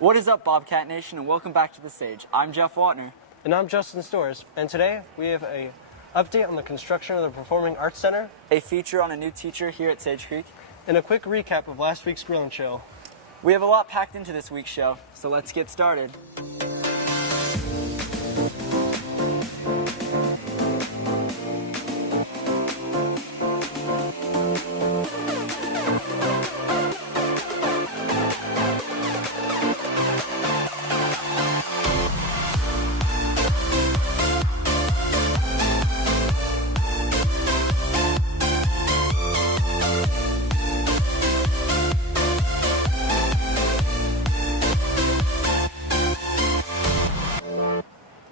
What is up, Bobcat Nation, and welcome back to The Sage. I'm Jeff Wattner. And I'm Justin Storrs, and today we have an update on the construction of the Performing Arts Center, A feature on a new teacher here at Sage Creek, and a quick recap of last week's Grill and Chill. We have a lot packed into this week's show, so let's get started.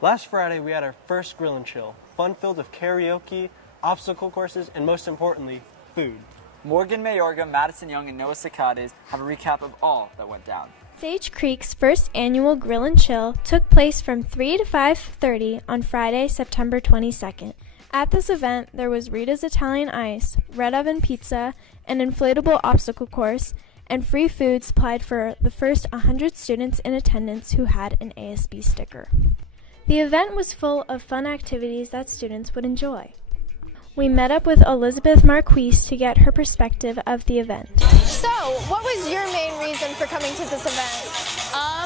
Last Friday we had our first Grill and Chill, fun-filled with karaoke, obstacle courses, and most importantly, food. Morgan Mayorga, Madison Young, and Noah Sakades have a recap of all that went down. Sage Creek's first annual Grill and Chill took place from 3 to 5:30 on Friday, September 22nd. At this event, there was Rita's Italian Ice, Red Oven Pizza, an inflatable obstacle course, and free food supplied for the first 100 students in attendance who had an ASB sticker. The event was full of fun activities that students would enjoy. We met up with Elizabeth Marquise to get her perspective of the event. So, what was your main reason for coming to this event?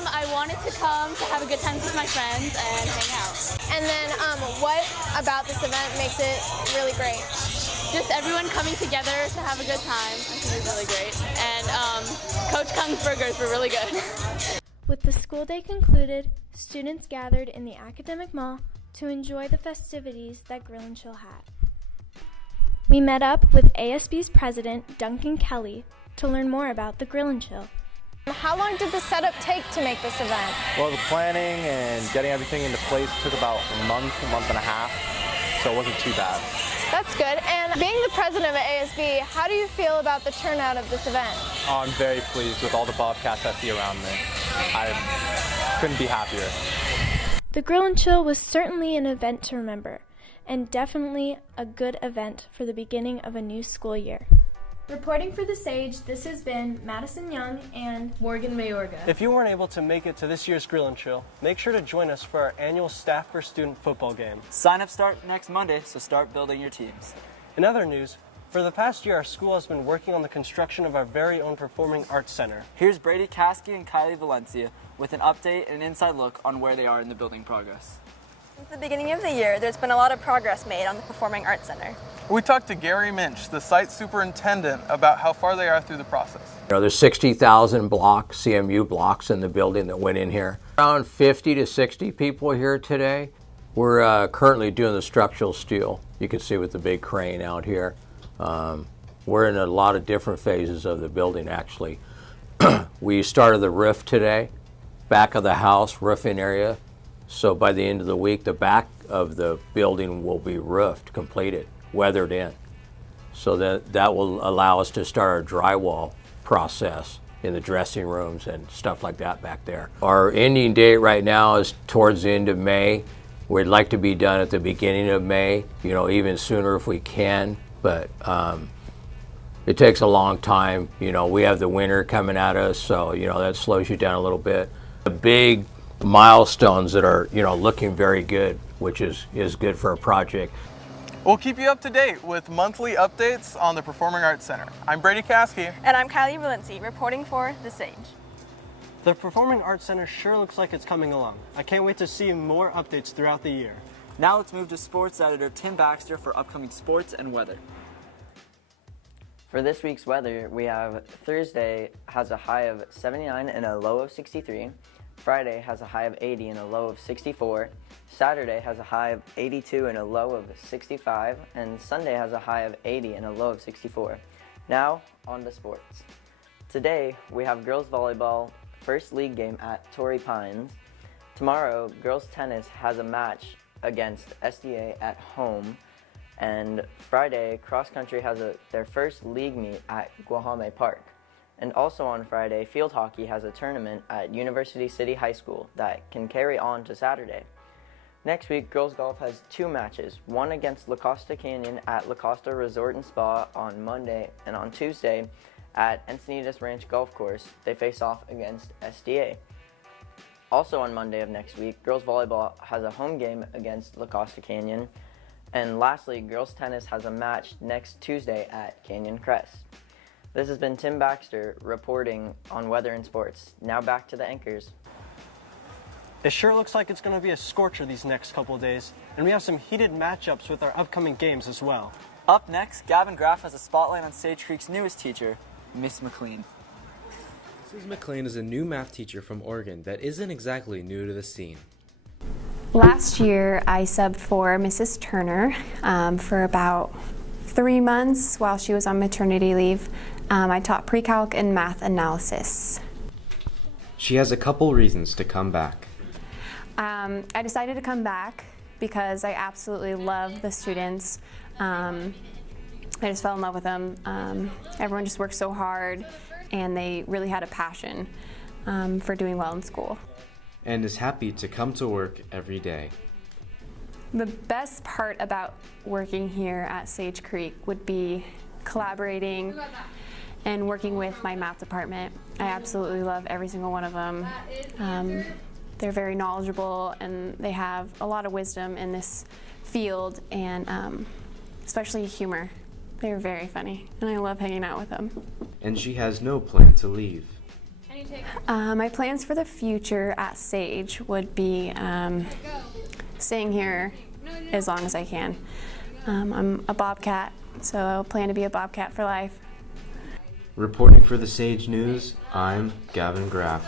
I wanted to come to have a good time with my friends and hang out. And then, what about this event makes it really great? Just everyone coming together to have a good time. I think it's really great. And Coach Kung's burgers were really good. With the school day concluded, students gathered in the academic mall to enjoy the festivities that Grill and Chill had. We met up with ASB's president, Duncan Kelly, to learn more about the Grill and Chill. How long did the setup take to make this event? Well, the planning and getting everything into place took about a month and a half, so it wasn't too bad. That's good. And being the president of ASB, how do you feel about the turnout of this event? I'm very pleased with all the Bobcats I see around me. I couldn't be happier. The Grill and Chill was certainly an event to remember, and definitely a good event for the beginning of a new school year. Reporting for The Sage, this has been Madison Young and Morgan Mayorga. If you weren't able to make it to this year's Grill and Chill, make sure to join us for our annual Staff for Student football game. Sign-ups start next Monday, so start building your teams. In other news, for the past year, our school has been working on the construction of our very own Performing Arts Center. Here's Brady Caskey and Kylie Valencia with an update and an inside look on where they are in the building progress. Since the beginning of the year, there's been a lot of progress made on the Performing Arts Center. We talked to Gary Minch, the site superintendent, about how far they are through the process. There's 60,000 blocks, CMU blocks in the building that went in here. Around 50 to 60 people here today. We're currently doing the structural steel. You can see with the big crane out here. We're in a lot of different phases of the building, actually. We started the roof today, back of the house, roofing area. So by the end of the week, the back of the building will be roofed, completed, weathered in. So that will allow us to start our drywall process in the dressing rooms and stuff like that back there. Our ending date right now is towards the end of May. We'd like to be done at the beginning of May, even sooner if we can, but it takes a long time. We have the winter coming at us, so that slows you down a little bit. The big milestones that are looking very good, which is good for a project. We'll keep you up to date with monthly updates on the Performing Arts Center. I'm Brady Caskey. And I'm Kylie Valencia, reporting for The Sage. The Performing Arts Center sure looks like it's coming along. I can't wait to see more updates throughout the year. Now let's move to sports editor Tim Baxter for upcoming sports and weather. For this week's weather, we have Thursday has a high of 79 and a low of 63. Friday has a high of 80 and a low of 64. Saturday has a high of 82 and a low of 65. And Sunday has a high of 80 and a low of 64. Now, on to sports. Today, we have girls volleyball first league game at Torrey Pines. Tomorrow, girls tennis has a match against SDA at home. And Friday, cross country has their first league meet at Guahame Park. And also on Friday, field hockey has a tournament at University City High School that can carry on to Saturday. Next week, girls golf has two matches, one against La Costa Canyon at La Costa Resort and Spa on Monday, and on Tuesday at Encinitas Ranch Golf Course, they face off against SDA. Also on Monday of next week, girls volleyball has a home game against La Costa Canyon. And lastly, girls tennis has a match next Tuesday at Canyon Crest. This has been Tim Baxter reporting on weather and sports. Now back to the anchors. It sure looks like it's going to be a scorcher these next couple of days, and we have some heated matchups with our upcoming games as well. Up next, Gavin Graff has a spotlight on Sage Creek's newest teacher, Miss McLean. Mrs. McLean is a new math teacher from Oregon that isn't exactly new to the scene. Last year, I subbed for Mrs. Turner for about 3 months while she was on maternity leave. I taught pre-calc and math analysis. She has a couple reasons to come back. I decided to come back because I absolutely love the students. I just fell in love with them. Everyone just worked so hard, and they really had a passion for doing well in school. And is happy to come to work every day. The best part about working here at Sage Creek would be collaborating and working with my math department. I absolutely love every single one of them. They're very knowledgeable, and they have a lot of wisdom in this field, and especially humor. They're very funny, and I love hanging out with them. And she has no plan to leave. My plans for the future at Sage would be staying here as long as I can. I'm a Bobcat, so I plan to be a Bobcat for life. Reporting for the Sage News, I'm Gavin Graff.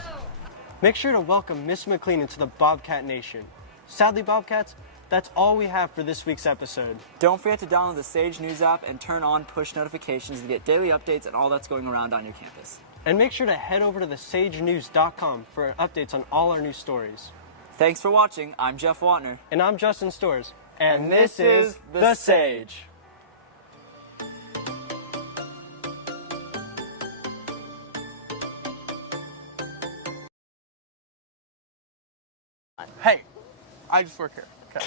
Make sure to welcome Miss McLean into the Bobcat Nation. Sadly, Bobcats, that's all we have for this week's episode. Don't forget to download the Sage News app and turn on push notifications to get daily updates and all that's going around on your campus. And make sure to head over to thesagenews.com for updates on all our new stories. Thanks for watching. I'm Jeff Wattner. And I'm Justin Storrs. And this is The Sage. Hey, I just work here. Okay.